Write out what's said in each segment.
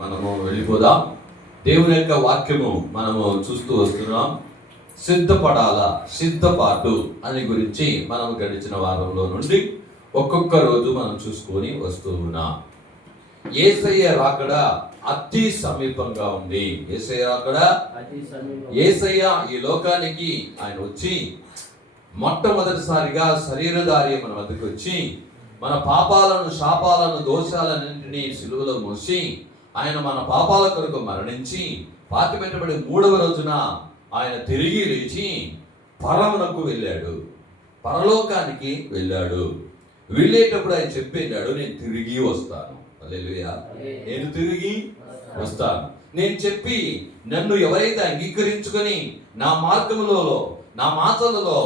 మనము వెళ్ళిపోదాం. దేవుని యొక్క వాక్యము మనము చూస్తూ వస్తున్నాం. సిద్ధపడాలా, సిద్ధపాటు అని గురించి మనం గడిచిన వారంలో నుండి ఒక్కొక్క రోజు మనం చూసుకొని వస్తూ ఉన్నాం. యేసయ్య రాకడ అతి సమీపంగా ఉంది. యేసయ్య రాకడ, యేసయ్య ఈ లోకానికి ఆయన వచ్చి మొట్టమొదటిసారిగా శరీరధారి మన వద్దకు వచ్చి మన పాపాలను, శాపాలను, దోషాలన్నింటినీ సిలువలో మోసి ఆయన మన పాపాల కొరకు మరణించి పాతిపెట్టబడి 3వ రోజున ఆయన తిరిగి లేచి పరమునకు వెళ్ళాడు, పరలోకానికి వెళ్ళాడు. వెళ్ళేటప్పుడు ఆయన చెప్పేశాడు, నేను తిరిగి వస్తాను. హల్లెలూయా. నేను తిరిగి వస్తాను. నేను చెప్పి నన్ను ఎవరైతే అంగీకరించుకొని నా మార్గములో, నా మాటలలో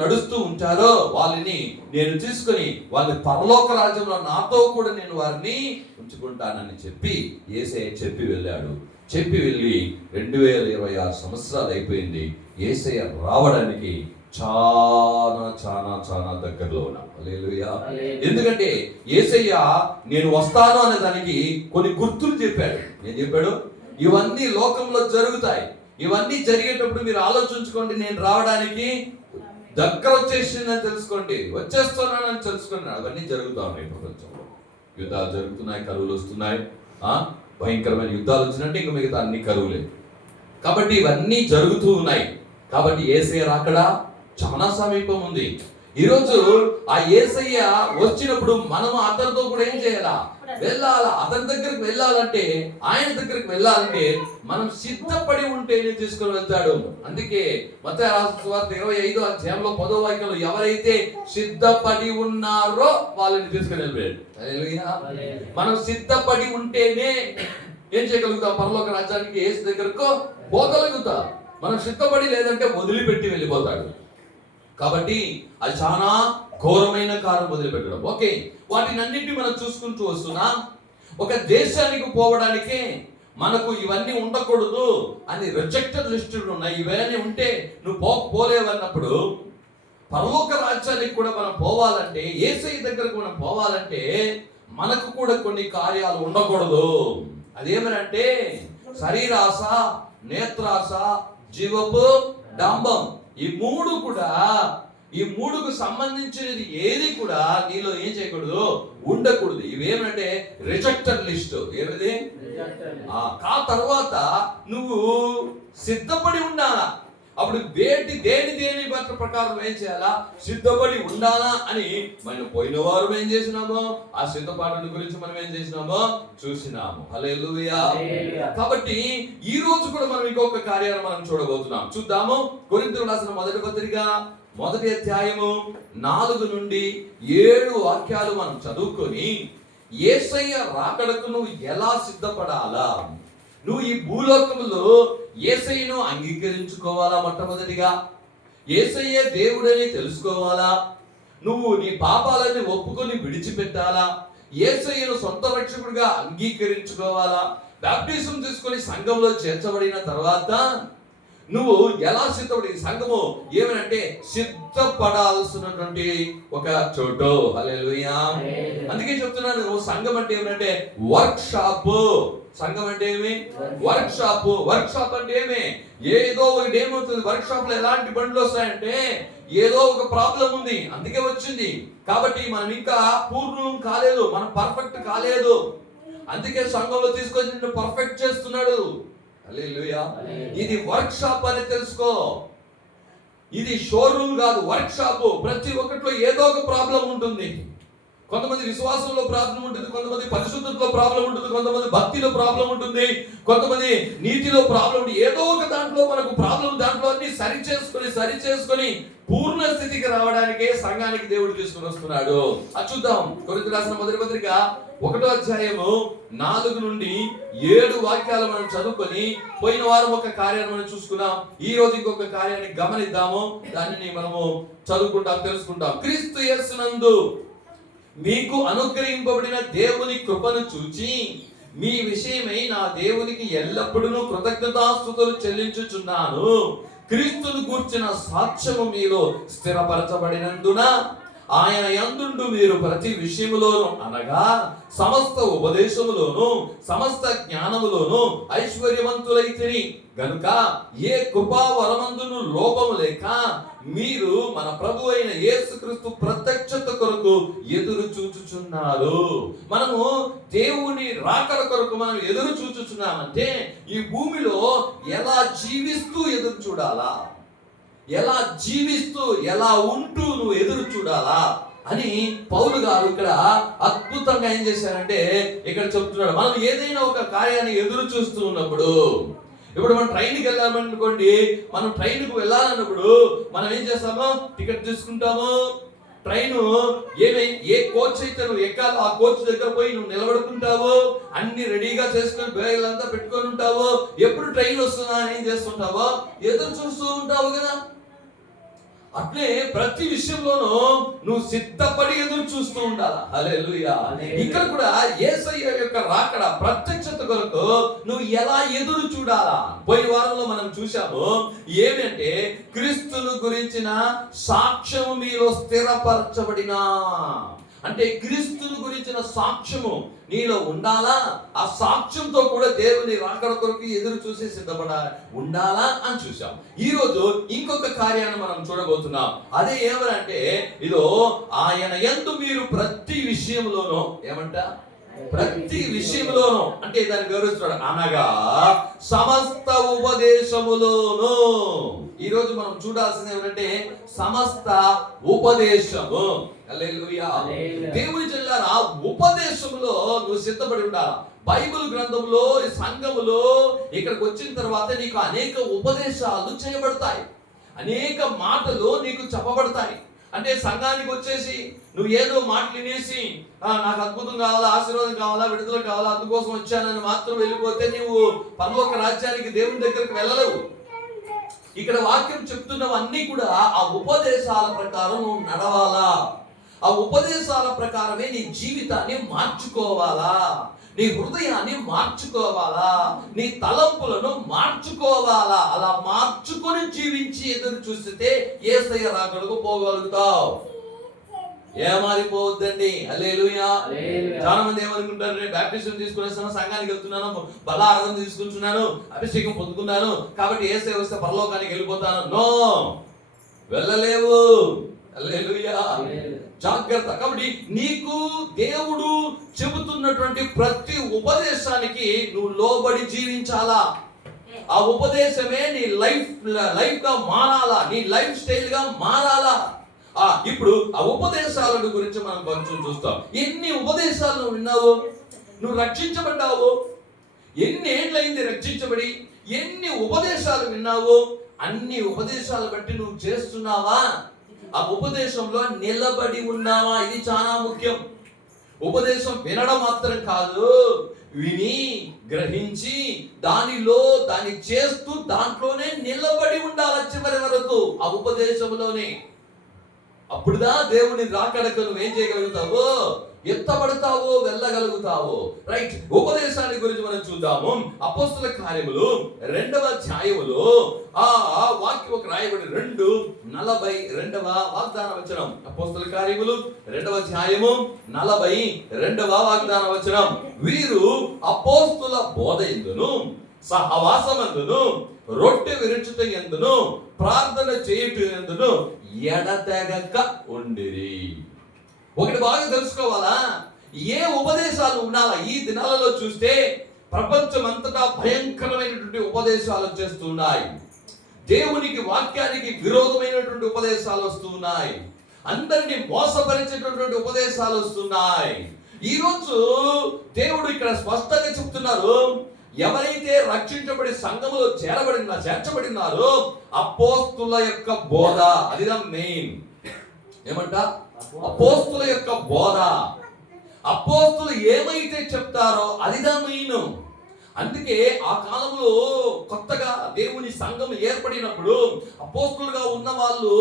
నడుస్తూ ఉంటారో వాళ్ళని నేను తీసుకొని వాళ్ళని పరలోక రాజ్యంలో నాతో కూడా నేను వారిని ఉంచుకుంటానని చెప్పి యేసయ్య చెప్పి వెళ్ళాడు. చెప్పి వెళ్ళి 2026 సంవత్సరాలు అయిపోయింది. యేసయ్య రావడానికి చాలా చాలా చాలా దగ్గరలో ఉన్నాం. హల్లెలూయా. ఎందుకంటే యేసయ్య నేను వస్తాను అనే దానికి కొన్ని గుర్తులు చెప్పాడు. ఏం చెప్పాడు? ఇవన్నీ లోకంలో జరుగుతాయి. ఇవన్నీ జరిగేటప్పుడు మీరు ఆలోచించుకోండి, నేను రావడానికి దగ్గర వచ్చేసిందని తెలుసుకోండి, వచ్చేస్తున్నానని తెలుసుకోండి. అవన్నీ జరుగుతూ ఉన్నాయి. ప్రపంచంలో యుద్ధాలు జరుగుతున్నాయి, కరువులు వస్తున్నాయి. భయంకరమైన యుద్ధాలు వచ్చినట్టు ఇంకా మిగతా అన్ని కరువులే. కాబట్టి ఇవన్నీ జరుగుతూ ఉన్నాయి. కాబట్టి యేసయ్య రాకడ చాలా సమీపం ఉంది. ఈరోజు ఆ యేసయ్య వచ్చినప్పుడు మనం అతనితో కూడా ఏం చేయాలా? వెళ్ళాలా. అతని దగ్గరికి వెళ్ళాలంటే, ఆయన దగ్గరికి వెళ్ళాలంటే మనం సిద్ధపడి ఉంటేనే తీసుకుని వెళ్తాడు. అందుకే మత్తయి రాసిన సువార్త 25వ అధ్యాయంలో 10వ వాక్యంలో ఎవరైతే సిద్ధపడి ఉన్నారో వాళ్ళని తీసుకుని వెళ్ళాడు. మనం సిద్ధపడి ఉంటేనే ఏం చేయగలుగుతాం? పరలోక రాజ్యానికి యేసు దగ్గరకు పోగలుగుతాం. మనం సిద్ధపడి లేదంటే వదిలిపెట్టి వెళ్ళిపోతాడు. కాబట్టి అది చాలా ఘోరమైన కారం వదిలిపెట్టడం. ఓకే, వాటిని అన్నింటినీ మనం చూసుకుంటూ వస్తున్నాం. ఒక దేశానికి పోవడానికే మనకు ఇవన్నీ ఉండకూడదు అని రిజెక్టెడ్ లిస్టులు ఉన్నాయి. ఇవన్నీ ఉంటే నువ్వు పోలేవన్నప్పుడు పరలోక రాజ్యానికి కూడా మనం పోవాలంటే, యేసయ్య దగ్గరకు మనం పోవాలంటే మనకు కూడా కొన్ని కార్యాలు ఉండకూడదు. అదేమనంటే శరీరాశ, నేత్రాశ, జీవపు డంబం. ఈ మూడుకు సంబంధించినది ఏది కూడా నీలో ఏం చేయకూడదు, ఉండకూడదు. ఇవేమంటే రిజెక్టెడ్ లిస్ట్. ఏమిది? ఆ తర్వాత నువ్వు సిద్ధపడి ఉండాలా. అప్పుడు దేని ప్రకారం ఏం చేయాలా? సిద్ధపడి ఉండాలా అని మనం పోయిన వారం ఏం చేసినామో ఆ సిద్ధపాటుని గురించి మనం ఏం చేసినామో చూసినాము. హల్లెలూయా. కాబట్టి ఈ రోజు కూడా మనం ఇంకొక కార్యాన్ని మనం చూడబోతున్నాం. చూద్దాము. కొరింథీయులకు రాసిన మొదటి పత్రిక 1వ అధ్యాయము 4 నుండి 7 వాక్యాలు మనం చదువుకొని యేసయ్య రాకడకు నువ్వు ఎలా సిద్ధపడాలా, నువ్వు ఈ భూలోకంలో యేసయ్యను అంగీకరించుకోవాలా. మొట్టమొదటిగా యేసయ్య దేవుడని తెలుసుకోవాలా. నువ్వు నీ పాపాలని ఒప్పుకొని విడిచిపెట్టాలా. యేసయ్యను సొంత రక్షకుడిగా అంగీకరించుకోవాలా. బాప్టిజం తీసుకొని సంఘంలో చేర్చబడిన తర్వాత నువ్వు ఎలా సిద్ధపడి, సంఘము ఏమనంటే సిద్ధపడాల్సినటువంటి ఒక చోటు. హల్లెలూయా. అందుకే చెప్తున్నాను, సంఘం అంటే ఏమంటే వర్క్ షాప్. సంఘం అంటే ఏమి? Work shop. వర్క్ షాప్ అంటే ఏమి? ఏదో ఒకటి ఏమవుతుంది, వర్క్ షాప్ లో ఎలాంటి బండ్లు వస్తాయంటే ఏదో ఒక ప్రాబ్లం ఉంది, అందుకే వచ్చింది. కాబట్టి మనం ఇంకా పూర్ణం కాలేదు, మనం పర్ఫెక్ట్ కాలేదు. అందుకే సంఘంలో తీసుకొని నిన్ను పర్ఫెక్ట్ చేస్తున్నాడు. హల్లెలూయా. ఇది వర్క్ షాప్ అని తెలుసుకో. ఇది షోరూమ్ కాదు, వర్క్ షాప్. ప్రతి ఒక్కటిలో ఏదో ఒక ప్రాబ్లం ఉంటుంది. కొంతమంది విశ్వాసంలో ప్రాబ్లం ఉంటుంది, కొంతమంది పరిశుద్ధతలో ప్రాబ్లం ఉంటుంది, కొంతమంది భక్తిలో ప్రాబ్లం ఉంటుంది, కొంతమంది నీతిలో ప్రాబ్లం ఉంటుంది. ఏదో ఒక దాంట్లో మనకు ప్రాబ్లం, దాంట్లో అన్ని సరి చేసుకొని పూర్ణ స్థితికి రావడానికే సంఘానికి దేవుడు తీసుకుని వస్తున్నాడు. అది చూద్దాం. కొరింథీయులకు రాసిన మొదటి పత్రిక 1వ అధ్యాయము 4 నుండి 7 వాక్యాలు మనం చదువుకొని పోయిన వారం ఒక కార్యాన్ని మనం చూసుకున్నాం. ఈ రోజు ఇంకొక కార్యాన్ని గమనిద్దాము. దానిని మనము చదువుకుంటాం, తెలుసుకుంటాం. క్రీస్తు యేసునందు మీకు అనుగ్రహింపబడిన దేవుని కృపను చూచి మీ విషయమై నా దేవునికి ఎల్లప్పుడూ కృతజ్ఞతాస్తుతులు చెల్లించుచున్నాను. క్రీస్తును గూర్చిన సాక్ష్యము మీలో స్థిరపరచబడినందున ఆయన యందుండు మీరు ప్రతి విషయములోను అనగా సమస్త ఉపదేశములోను సమస్త జ్ఞానములోను ఐశ్వర్యవంతులైతిరి గనుక ఏ కృపా వరమందును లోపము లేక మీరు మన ప్రభు అయిన యేసుక్రీస్తు ప్రత్యక్షత కొరకు ఎదురు చూచుచున్నారు. మనము దేవుని రాకడ కొరకు మనం ఎదురు చూచుచున్నామంటే ఈ భూమిలో ఎలా జీవిస్తూ ఎదురు చూడాలా, ఎలా జీవిస్తూ ఎలా ఉంటూ నువ్వు ఎదురు చూడాలా అని పౌలు గారు ఇక్కడ అద్భుతంగా ఏం చేశారంటే ఇక్కడ చెప్తున్నాడు. మనం ఏదైనా ఒక కార్యాన్ని ఎదురు చూస్తూ ఉన్నప్పుడు, ఇప్పుడు మనం ట్రైన్కి వెళ్ళామనుకోండి, మనం ట్రైన్కి వెళ్ళాలన్నప్పుడు మనం ఏం చేస్తాము, టికెట్ తీసుకుంటాము. ట్రైన్ ఏ కోచ్ అయితే నువ్వు ఎక్కాలో ఆ కోచ్ దగ్గర పోయి నువ్వు నిలబడుకుంటావు, అన్ని రెడీగా చేసుకొని బ్యాగులంతా పెట్టుకొని ఉంటావు. ఎప్పుడు ట్రైన్ వస్తుందా అని ఏం చేస్తుంటావో ఎదురు చూస్తూ ఉంటావు కదా. అట్లే ప్రతి విషయంలోనూ నువ్వు సిద్ధపడి ఎదురు చూస్తూ ఉండాలి. హల్లెలూయా. ఇక్కడ కూడా యేసయ్య యొక్క రాకడ ప్రత్యక్షత కొరకు నువ్వు ఎలా ఎదురు చూడాలా. పోయిన వారంలో మనం చూసాము ఏమంటే క్రీస్తును గురించిన సాక్ష్యము మీలో స్థిరపరచబడినా, అంటే క్రీస్తుని గురించిన సాక్ష్యము నీలో ఉండాలా. ఆ సాక్ష్యంతో కూడా దేవుని రాకడ కొరకు ఎదురు చూసి సిద్ధపడ ఉండాలా అని చూసాం. ఈ రోజు ఇంకొక కార్యాన్ని మనం చూడబోతున్నాం. అదే ఏమనంటే ఇదో ఆయన యందు మీరు ప్రతి విషయంలోనూ ఏమంట, ప్రతి విషయంలోనూ అంటే దాన్ని వివరిస్తున్నాడు, అనగా సమస్త ఉపదేశములోను. ఈ రోజు మనం చూడాల్సింది ఏమంటే సమస్త ఉపదేశము. హల్లెలూయా. దేవుని జల్లారా ఉపదేశంలో నువ్వు సిద్ధపడి ఉండాలి. బైబిల్ గ్రంథంలో సంఘములో ఇక్కడికి వచ్చిన తర్వాత నీకు అనేక ఉపదేశాలు చేయబడతాయి, అనేక మాటలు నీకు చెప్పబడతాయి. అంటే సంఘానికి వచ్చేసి నువ్వు ఏదో మాటలు వినేసి నాకు అద్భుతం కావాలా, ఆశీర్వాదం కావాలా, విడుదల కావాలా, అందుకోసం వచ్చానని మాత్రం వెళ్ళిపోతే నీవు పరలోక రాజ్యానికి దేవుని దగ్గరికి వెళ్ళలేవు. ఇక్కడ వాక్యం చెప్తున్నవన్నీ కూడా ఆ ఉపదేశాల ప్రకారం నువ్వు నడవాలా. ఆ ఉపదేశాల ప్రకారమే నీ జీవితాన్ని మార్చుకోవాలా, నీ హృదయాన్ని మార్చుకోవాలా, నీ తలంపులను మార్చుకోవాలా. అలా మార్చుకొని జీవించి ఎదురు చూస్తే యేసయ్య రాకడకు పోగలుగుతావు. ఏమారిపోవద్దండి. హల్లెలూయా. చాలా మంది ఏమనుకుంటారు, బాప్టిజం తీసుకునేస్తాను, సంఘానికి వెళ్తున్నాను, బలార్థం తీసుకుంటున్నాను, అభిషేకం పొందుకున్నాను కాబట్టి యేసయ్య వస్తే పరలోకానికి వెళ్ళిపోతాను. నో, వెళ్ళలేవు. హల్లెలూయా. జాగ్రత్త. కాబట్టి నీకు దేవుడు చెబుతున్నటువంటి ప్రతి ఉపదేశానికి నువ్వు లోబడి జీవించాలా. ఆ ఉపదేశమే నీ లైఫ్ గా మారాలా, నీ లైఫ్ స్టైల్ గా మారాలా. ఇప్పుడు ఆ ఉపదేశాల గురించి మనం కొంచెం చూస్తాం. ఎన్ని ఉపదేశాలు నువ్వు విన్నావు, నువ్వు రక్షించబడ్డావు, ఎన్ని ఏళ్ళైంది రక్షించబడి, ఎన్ని ఉపదేశాలు విన్నావు, అన్ని ఉపదేశాలు బట్టి నువ్వు చేస్తున్నావా, ఆ ఉపదేశంలో నిలబడి ఉన్నావా. ఇది చాలా ముఖ్యం. ఉపదేశం వినడం మాత్రం కాదు, విని గ్రహించి దాన్ని చేస్తూ దాంట్లోనే నిలబడి ఉండాలి చివరి వరకు, ఆ ఉపదేశంలోనే. అప్పుడుదా దేవుని రాకడకు నువ్వేం చేయగలుగుతావు, ఎత్తబడతావు, వెళ్ళగలుగుతావు. రైట్. ఉపదేశాన్ని గురించి మనం చూద్దాము. అపోస్తల కార్యములు 2వ అధ్యాయములో ఆ వాక్యం ఒక రాయబడి 2:42 వాగ్దాన వచనం. అపోస్తల కార్యములు 2వ అధ్యాయము 42వ వాగ్దాన వచనం. వీరు అపోస్తల బోధ యందును సహవాసమందును రొట్టె విరుచుట యందును ప్రార్థన చేయుట యందును ఎడతెగక ఉండిరి. ఒకటి బాగా తెలుసుకోవాలా, ఏ ఉపదేశాలు ఉండాలా. ఈ దినాలలో చూస్తే ప్రపంచం అంతటా భయంకరమైనటువంటి ఉపదేశాలు చేస్తున్నాయి. దేవునికి వాక్యానికి విరోధమైనటువంటి ఉపదేశాలు వస్తున్నాయి. అందరినీ మోసపరిచేటటువంటి ఉపదేశాలు వస్తున్నాయి. ఈరోజు దేవుడు ఇక్కడ స్పష్టంగా చెప్తున్నారు, ఎవరైతే రక్షించబడి సంఘములో చేర్చబడినారో అపోస్తుల యొక్క బోధ, అదిదా మెయిన్. ఏమంట, అపోస్తుల యొక్క బోధ. అపోస్తులు ఏమైతే చెప్తారో అదిదా మెయిన్. అందుకే ఆ కాలంలో కొత్తగా దేవుని సంఘం ఏర్పడినప్పుడు అపోస్తులుగా ఉన్న వాళ్ళు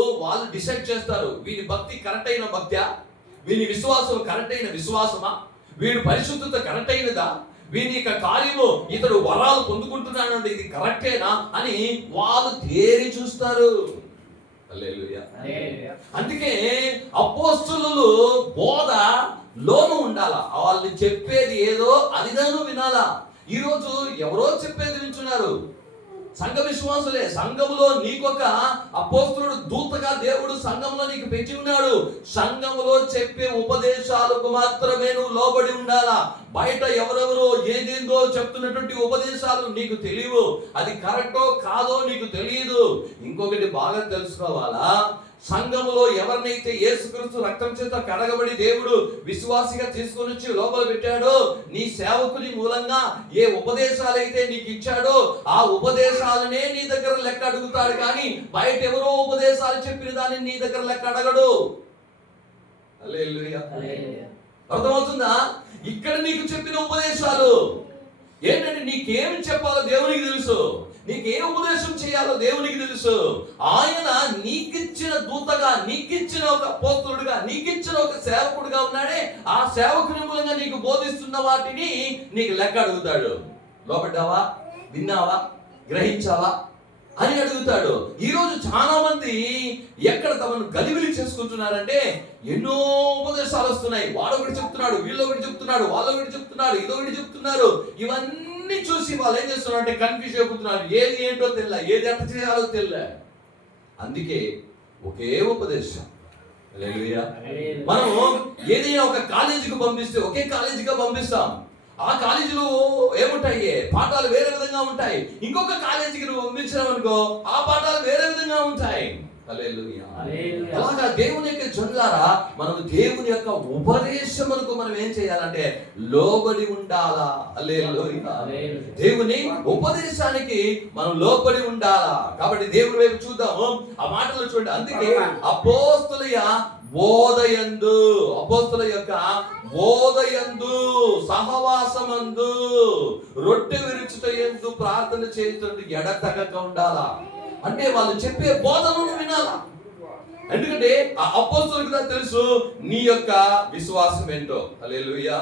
డిసైడ్ చేస్తారు, వీని భక్తి కరెక్ట్ అయిన భక్త్యా, వీని విశ్వాసం కరెక్ట్ అయిన విశ్వాసమా, వీడి పరిశుద్ధత కరెక్ట్ అయినదా, వీని యొక్క కార్యము ఇతడు వరాలు పొందుకుంటున్నాడు అంటే ఇది కరెక్టేనా అని వాళ్ళు తేరి చూస్తారు. హల్లెలూయా. అందుకే అపోస్తలులు బోధ లోను ఉండాలా, వాళ్ళు చెప్పేది ఏదో అదిదాను వినాలా. ఈరోజు ఎవరో చెప్పేది వింటున్నారు, సంఘ విశ్వాసులే. సంఘములో నీకొక అపోస్తలుడు దూతగా దేవుడు సంఘంలో నీకు పెంచి ఉన్నాడు. సంఘములో చెప్పే ఉపదేశాలకు మాత్రమే నువ్వు లోబడి ఉండాలా. బయట ఎవరెవరో ఏదేందో చెప్తున్నటువంటి ఉపదేశాలు నీకు తెలియవు, అది కరెక్టో కాదో నీకు తెలియదు. ఇంకొకటి బాగా తెలుసుకోవాలా, సంఘములో ఎవరినైతే యేసుక్రీస్తు రక్తం చేత కడగబడి దేవుడు విశ్వాసిగా తీసుకొని వచ్చి లోపల పెట్టాడో, నీ సేవకుని మూలంగా ఏ ఉపదేశాలైతే నీకు ఇచ్చాడో ఆ ఉపదేశాలనే నీ దగ్గర లెక్క అడుగుతాడు. కానీ బయట ఎవరో ఉపదేశాలు చెప్పిన దాన్ని నీ దగ్గర లెక్క అడగడు. హల్లెలూయా. అర్థమవుతుందా? ఇక్కడ నీకు చెప్పిన ఉపదేశాలు ఏంటంటే నీకేమి చెప్పాలో దేవునికి తెలుసు, నీకే ఉపదేశం చేయాలో దేవునికి తెలుసు. ఆయన నీకిచ్చిన దూతగా, నీకిచ్చిన ఒక అపోస్తలుడుగా, నీకిచ్చిన ఒక సేవకుడుగా ఉన్నాడే, ఆ సేవకుని మూలంగా నీకు బోధిస్తున్న వాటిని నీకు లెక్క అడుగుతాడు. లోపడ్డావా, విన్నావా, గ్రహించావా అని అడుగుతాడు. ఈరోజు చాలా మంది ఎక్కడ తమను గలిబిలి చేసుకుంటున్నారంటే, ఎన్నో ఉపదేశాలు వస్తున్నాయి. వాడొకటి చెప్తున్నాడు, వీళ్ళొకటి చెప్తున్నాడు, వాళ్ళొకటి చెప్తున్నాడు, ఇదొకటి చెప్తున్నారు. ఇవన్నీ చూసి వాళ్ళు ఏం చేస్తున్నారు అంటే కన్ఫ్యూజ్ అయిపోతున్నారు. ఏది ఏంటో తెలియలే, ఏది ఎంత చేయాలో తెలియలే. అందుకే ఒకే ఉపదేశం. మనం ఏదైనా ఒక కాలేజీకి పంపిస్తే ఒకే కాలేజీగా పంపిస్తాం. ఆ కాలేజీలో ఏముంటాయి, పాఠాలు వేరే విధంగా ఉంటాయి. ఇంకొక కాలేజీకి నువ్వు పంపించావనుకో, ఆ పాఠాలు వేరే విధంగా ఉంటాయి. హల్లెలూయా. అలాగా దేవుని యొక్క జనులారా, మనం దేవుని యొక్క ఉపదేశములకు మనం ఏం చేయాలంటే లోబడి ఉండాలా. హల్లెలూయా. దేవుని ఉపదేశానికి మనం లోబడి ఉండాలా. కాబట్టి దేవుని వైపు చూద్దాము, ఆ మాటలు చూడండి. అందుకే అపోస్తలుల బోధయందు, అపోస్తలుల యొక్క బోధయందు, సహవాసమందు, రొట్టె విరుచుట యందు, ప్రార్థన చేయుటందు ఎడతెగక ఉండాలా. అంటే వాళ్ళు చెప్పే బోధనను వినాలా. ఎందుకంటే ఆ అపోస్తలులకు తెలుసు నీ యొక్క విశ్వాసం ఏంటో. హల్లెలూయా.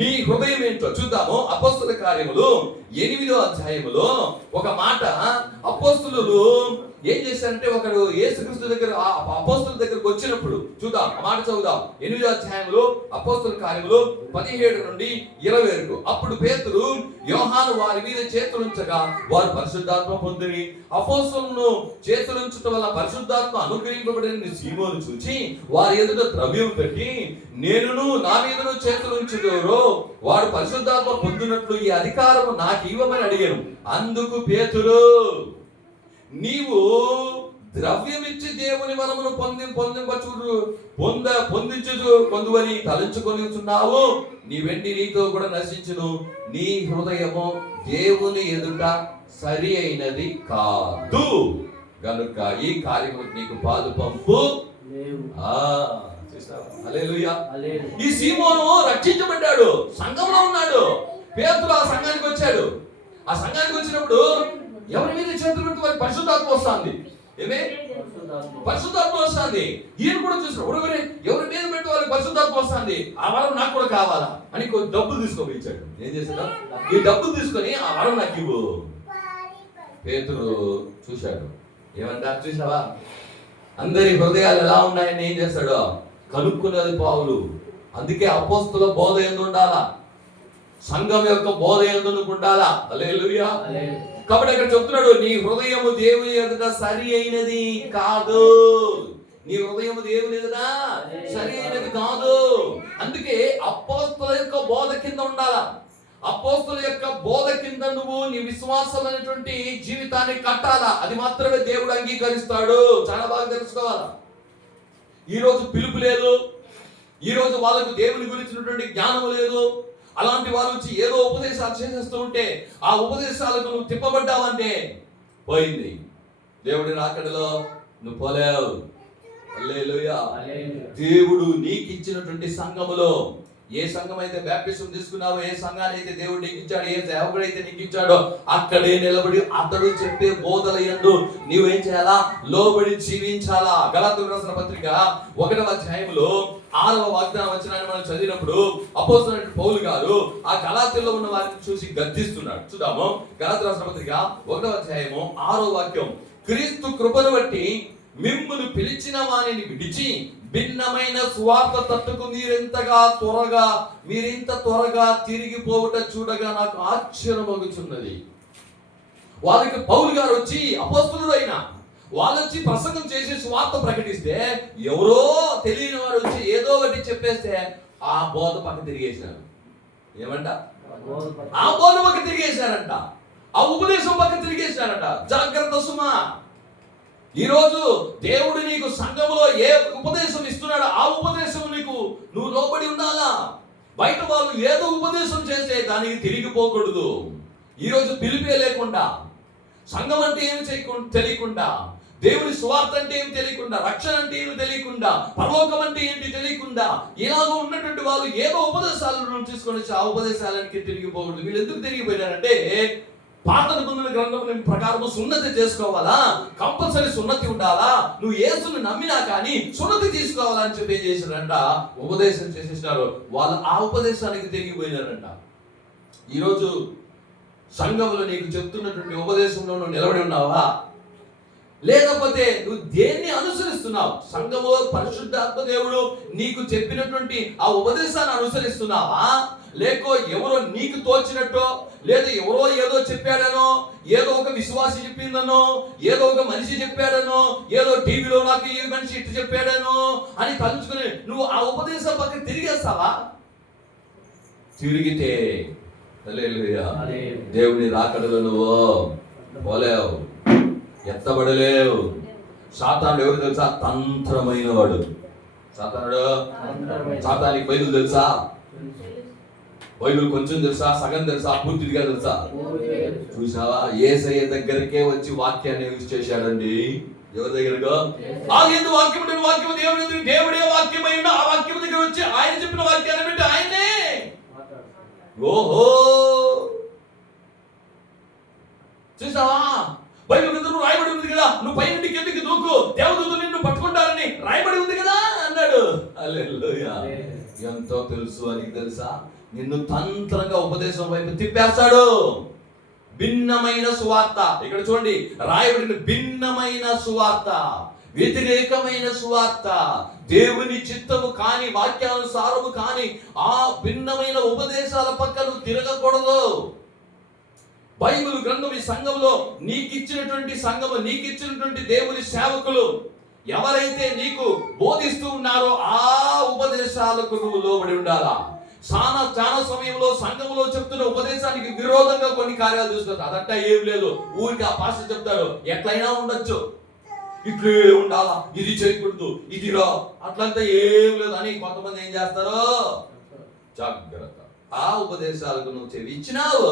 నీ హృదయం ఏంటో చూద్దాము. అపోస్తల కార్యములు 8వ అధ్యాయములో ఒక మాట, అపోస్తలులు ఏం చేశారంటే, ఒకడు యేసుక్రీస్తు దగ్గర అపోస్తలుల దగ్గరకు వచ్చినప్పుడు చూద్దాం, ఆ మాట చదువుదాం. 8వ అధ్యాయంలో అపోస్తల కార్యములు 17 నుండి 20 వరకు. అప్పుడు పేతురు యోహాను వారి మీద చేతులుంచగా వారు పరిశుద్ధాత్మ పొందిరి. అపోస్తలులను చేతులుంచటం వల్ల పరిశుద్ధాత్మ అనుగ్రహింపబడిన సీమోను చూచి వారి ఎదుట ద్రవ్యం పెట్టి, నేనును నా మీదను చేతులుంచుదురో వాడు పరిశుద్ధాత్మ పొందినట్లు ఈ అధికారము నాకు ఇవ్వమని అడిగాను. అందుకు పేతురు, నీవు ద్రవ్యమిచ్చి దేవుని వరమును పొందువని తలంచుకొనిచున్నావు. నీ వెండి నీతో కూడా నశించును. నీ హృదయము దేవుని ఎదుట సరి అయినది కాదు గనుక ఈ కార్యములకు నీకు పాలు పంపు. హల్లెలూయా. ఈ సీమోను రక్షించబడ్డాడు, సంఘంలో ఉన్నాడు. పేతురు ఆ సంఘానికి వచ్చాడు. ఆ సంఘానికి వచ్చినప్పుడు ఎవరి మీద చేతులు పెట్టి వారికి పరిశుద్ధాత్మ వస్తుంది. ఏమే పరిశుద్ధాత్మ వస్తుంది. ఈయన కూడా చూసాడు, ఎవరి మీద పెట్టి వాళ్ళకి పరిశుద్ధాత్మ వస్తుంది, ఆ వరం నాకు కూడా కావాలా అని డబ్బులు తీసుకొని ఇచ్చాడు. ఏం చేశాడు, ఈ డబ్బులు తీసుకొని ఆ వరం నాకు ఇవ్వు. పేతురు చూశాడు, ఏమంటారు చూసావా, అందరి హృదయాలు ఎలా ఉన్నాయని ఏం చేస్తాడో కనుక్కున్నది పౌలు. అందుకే అపోస్తల బోధ యందు ఉండాలా, సంఘం యొక్క బోధ యందు ఉండాలా. హల్లెలూయా. కాబట్టి అక్కడ చెప్తున్నాడు, నీ హృదయము దేవుని ఎదుట సరి అయినది కాదు. నీ హృదయము దేవుని ఎదుట సరి అయినది కాదు. అందుకే అపోస్తల యొక్క బోధ కింద ఉండాలా. అపోస్తల యొక్క బోధ కింద నువ్వు నీ విశ్వాసం అనేటువంటి జీవితాన్ని కట్టాలా. అది మాత్రమే దేవుడు అంగీకరిస్తాడు. చాలా బాగా తెలుసుకోవాలా. ఈరోజు పిలుపు లేదు, ఈరోజు వాళ్ళకు దేవుని గురించినటువంటి జ్ఞానం లేదు. అలాంటి వారు వచ్చి ఏదో ఉపదేశాలు చేసేస్తూ ఉంటే ఆ ఉపదేశాలకు నువ్వు తిప్పబడ్డావంటే పోయింది. దేవుడి రాకడలో నువ్వు పోలేవు. హల్లెలూయా. దేవుడు నీకు ఇచ్చినటువంటి సంఘములో ఏ సంఘం అయితే బాప్టిజం తీసుకున్నావో, ఏ సంఘాన్ని అయితే దేవుడు నీకు ఇచ్చాడు, ఏ సేవకుడు అయితే నీకు ఇచ్చాడో అక్కడే నిలబడి అతడు చెప్పే బోధల యందు నీవేం చేయాలా, లోబడి జీవించాలా. గలాతీయులకు రాసిన పత్రిక 1వ అధ్యాయంలో 6వ వాగ్దాన వచనాన్ని మనం చదివినప్పుడు అపోస్తలుడైన పౌలు గారు ఆ గలాతీయుల్లో ఉన్న వారిని చూసి గద్దిస్తున్నాడు. చూద్దాము. గలాతీయులకు రాసిన పత్రిక 1వ అధ్యాయము 6వ వాక్యం. క్రీస్తు కృపను బట్టి మిమ్మును పిలిచిన వానిని విడిచి భిన్నమైన సువార్త తట్టుకు మీరింత త్వరగా తిరిగిపోవుట చూడగా నాకు ఆశ్చర్యమగుచున్నది. వాళ్ళకి పౌలు గారు వచ్చి అపోస్తలుడు అయినా వాళ్ళు వచ్చి ప్రసంగం చేసి సువార్త ప్రకటిస్తే ఎవరో తెలియని వాడు వచ్చి ఏదో ఒకటి చెప్పేస్తే ఆ బోధ పక్క తిరిగేశారు. ఏమంట? ఆ బోధ పక్క తిరిగేశారంట, ఆ ఉపదేశం పక్క తిరిగేశారంట. జాగ్రత్త సుమా. ఈరోజు దేవుడు నీకు సంఘములో ఏ ఉపదేశం ఇస్తున్నాడో ఆ ఉపదేశం నువ్వు లోబడి ఉండాలా. బయట వాళ్ళు ఏదో ఉపదేశం చేస్తే దానికి తిరిగిపోకూడదు. ఈరోజు పిలిపే లేకుండా, సంఘం అంటే ఏమి తెలియకుండా, దేవుని సువార్త అంటే ఏమి తెలియకుండా, రక్షణ అంటే ఏమి తెలియకుండా, పరలోకం అంటే ఏంటి తెలియకుండా ఇలాగో ఉన్నటువంటి వాళ్ళు ఏదో ఉపదేశాలను తీసుకొని ఆ ఉపదేశాలకి తిరిగిపోకూడదు. వీళ్ళు ఎందుకు తిరిగిపోయినారంటే, పాత నిబంధన గ్రంథం ప్రకారం సున్నతి చేసుకోవాలా, కంపల్సరీ సున్నతి ఉండాలా, నువ్వు యేసుని నమ్మినా కానీ సున్నతి తీసుకోవాలా అని చెప్పి ఏం చేశారంట, ఉపదేశం చేసేసినారు. వాళ్ళు ఆ ఉపదేశానికి తిరిగిపోయినారంట. ఈరోజు సంఘంలో నీకు చెప్తున్నటువంటి ఉపదేశంలో నువ్వు నిలబడి ఉన్నావా? లేకపోతే నువ్వు దేన్ని అనుసరిస్తున్నావు? సంఘంలో పరిశుద్ధాత్మ దేవుడు నీకు చెప్పినటువంటి ఆ ఉపదేశాన్ని అనుసరిస్తున్నావా? లేకో ఎవరో నీకు తోచినట్టో, లేదా ఎవరో ఏదో చెప్పాడనో, ఏదో ఒక విశ్వాసి చెప్పిందనో, ఏదో ఒక మనిషి చెప్పాడనో, ఏదో టీవీలో నాకు ఈ మనిషి ఇట్టు చెప్పాడనో అని తలుచుకుని నువ్వు ఆ ఉపదేశం పక్కన తిరిగేస్తావా? తిరిగితే దేవుని రాకడలో నువ్వు పోలేవు, ఎత్తబడలేవు. సాతానుడు ఎవరు తెలుసా? తంత్రమైన వాడు. సాతానికి బైబిల్ తెలుసా? బైబిల్ కొంచెం తెలుసా? సగం తెలుసా? పూర్తిగా తెలుసా? చూసావా? యేసయ్య దగ్గరికే వచ్చి వాక్యాన్ని యూజ్ చేశాడండి. ఎవరి దగ్గరగా? వాక్యం దేవుడే వాక్యమై ఉన్న ఆ వాక్యం దగ్గర వచ్చి ఆయన చెప్పిన వాక్యాన్ని పెట్టి ఆయనే. ఓహో, చూసావా? బైబిల్ గ్రంథంలో రాయబడి ఉంది కదా, నువ్వు పై నుండి కిందకి దూకు, దేవదూతలు నిన్ను పట్టుకుంటారని రాయబడి ఉంది కదా అన్నాడు. హల్లెలూయా. ఎంతో తెలుసు అని తెలుసా? నిన్ను తంత్రంగా ఉపదేశం వైపు తిప్పేస్తాడు. భిన్నమైన సువార్త, ఇక్కడ చూడండి రాయబడిన భిన్నమైన సువార్త, వ్యతిరేకమైన సువార్త, దేవుని చిత్తము కాని, వాక్యానుసారము కాని ఆ భిన్నమైన ఉపదేశాల పక్కన తిరగకూడదు. బైబిల్ గ్రంథం ఈ సంఘంలో నీకిచ్చినటువంటి సంఘము, నీకిచ్చినటువంటి దేవుని సేవకులు ఎవరైతే నీకు బోధిస్తూ ఉన్నారో ఆ ఉపదేశాలకు నువ్వు లోబడి ఉండాలా. చాలా సమయంలో సంఘంలో చెప్తున్న ఉపదేశానికి విరోధంగా కొన్ని కార్యాలు చూస్తారు. అదంతా ఏం లేదు, ఊరికి ఆ పాస్టర్ చెప్తాడు ఎట్లయినా ఉండొచ్చు, ఇట్లే ఉండాలా, ఇది చేయకూడదు, ఇది రా, అట్లంతా ఏం లేదు అని కొంతమంది ఏం చేస్తారో. జాగ్రత్త. ఆ ఉపదేశాలకు నువ్వు చెవి ఇచ్చినావు,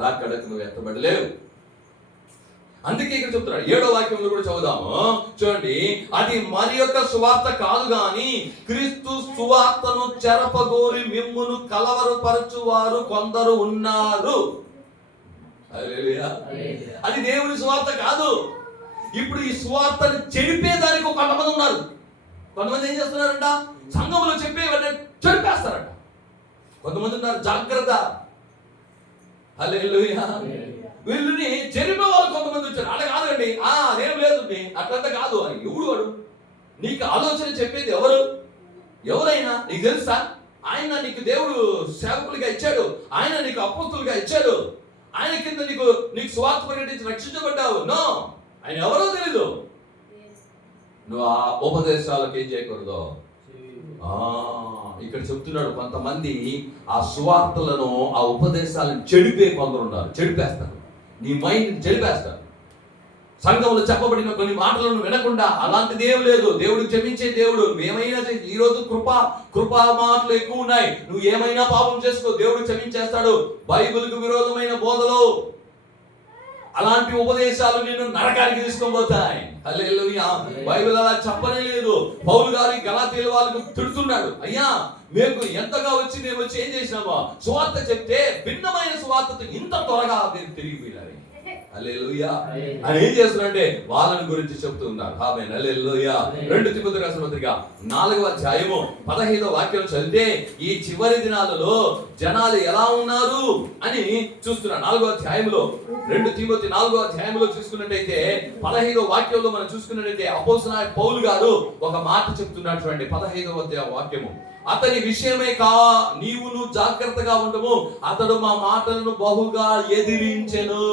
రాకడకు నువ్వు ఎత్తబడలేవు. అందుకే ఇక్కడ చెప్తున్నాడు 7వ వాక్యంలో కూడా చదువుదాము. చూడండి, అది మరి యొక్క సువార్త కాదు గాని క్రీస్తు సువార్తను చెరపగోరి మిమ్మును కలవరపరచువారు కొందరు ఉన్నారు. హల్లెలూయా. అది దేవుని సువార్త కాదు. ఇప్పుడు ఈ సువార్తను చెరిపేదానికి కొంతమంది ఉన్నారు. కొంతమంది ఏం చేస్తున్నారంట, సంఘంలో చెప్పేవన్నీ చెరిపేస్తారంట. కొంతమంది ఉన్నారు, జాగ్రత్త. హల్లెలూయా. వీళ్ళని చెరిపే వాళ్ళు కొంతమంది వచ్చారు. అలా కాదండి, అదేం లేదు, అట్లంతా కాదు అని. ఎవడు వాడు? నీకు ఆలోచన చెప్పేది ఎవరు? ఎవరైనా నీకు తెలుసా? ఆయన నీకు దేవుడు సేవకులుగా ఇచ్చాడు, ఆయన నీకు అపోస్తలుగా ఇచ్చాడు, ఆయన కింద నీకు సువార్త ప్రకటించి రక్షించబడ్డావు. నో, ఆయన ఎవరో తెలీదు. నువ్వు ఆ ఉపదేశాలకు ఏం చేయకూడదు. ఇక్కడ చెప్తున్నాడు, కొంతమంది ఆ సువార్తలను, ఆ ఉపదేశాలను చెడిపే కొందరు ఉన్నారు. చెడిపేస్తారు, నీ మైండ్ చెడిపేస్తారు. సంఘంలో చెప్పబడిన కొన్ని మాటలను వినకుండా అలాంటిది ఏం లేదు. దేవుడు క్షమించే దేవుడు. నువ్వేమైనా ఈ రోజు కృపా మాటలు ఎక్కువ ఉన్నాయి. నువ్వు ఏమైనా పాపం చేసుకో, దేవుడు క్షమించేస్తాడు. బైబిల్కు విరోధమైన బోధలు, అలాంటి ఉపదేశాలు నిన్ను నరకానికి తీసుకొని పోతాయి. హల్లెలూయా. బైబిల్ అలా చెప్పనే లేదు. పౌలు గారి గలాతీయుల వాళ్ళకు తిడుతున్నాడు, అయ్యా మేము ఎంతగా మేము ఏం చేసినామో సువార్త చెప్తే భిన్నమైన సువార్తతో ఇంత త్వరగా మీరు తిరిగిపోయినారు. హల్లెలూయా. అని ఏం చేస్తున్నారంటే వాళ్ళని గురించి చెప్తూ ఉన్నారు. ఆమేన్, హల్లెలూయా. 2 తిమోతి రాసిన పత్రిక 4వ అధ్యాయము 15వ వాక్యం చదివితే ఈ చివరి దినాలలో జనాలు ఎలా ఉన్నారు అని చూస్తున్నారు. 4వ అధ్యాయంలో 2 తిమోతి 4వ అధ్యాయంలో చూసుకున్నట్టయితే 15వ వాక్యంలో మనం చూసుకున్నట్టయితే అపోస్తలుడైన పౌలు గారు ఒక మాట చెప్తున్నాడు. చూడండి 15వ వాక్యము. అతని విషయమే నీవును జాగ్రత్తగా ఉండము, అతడు మా మాటలను బహుగా ఎదిరించెను.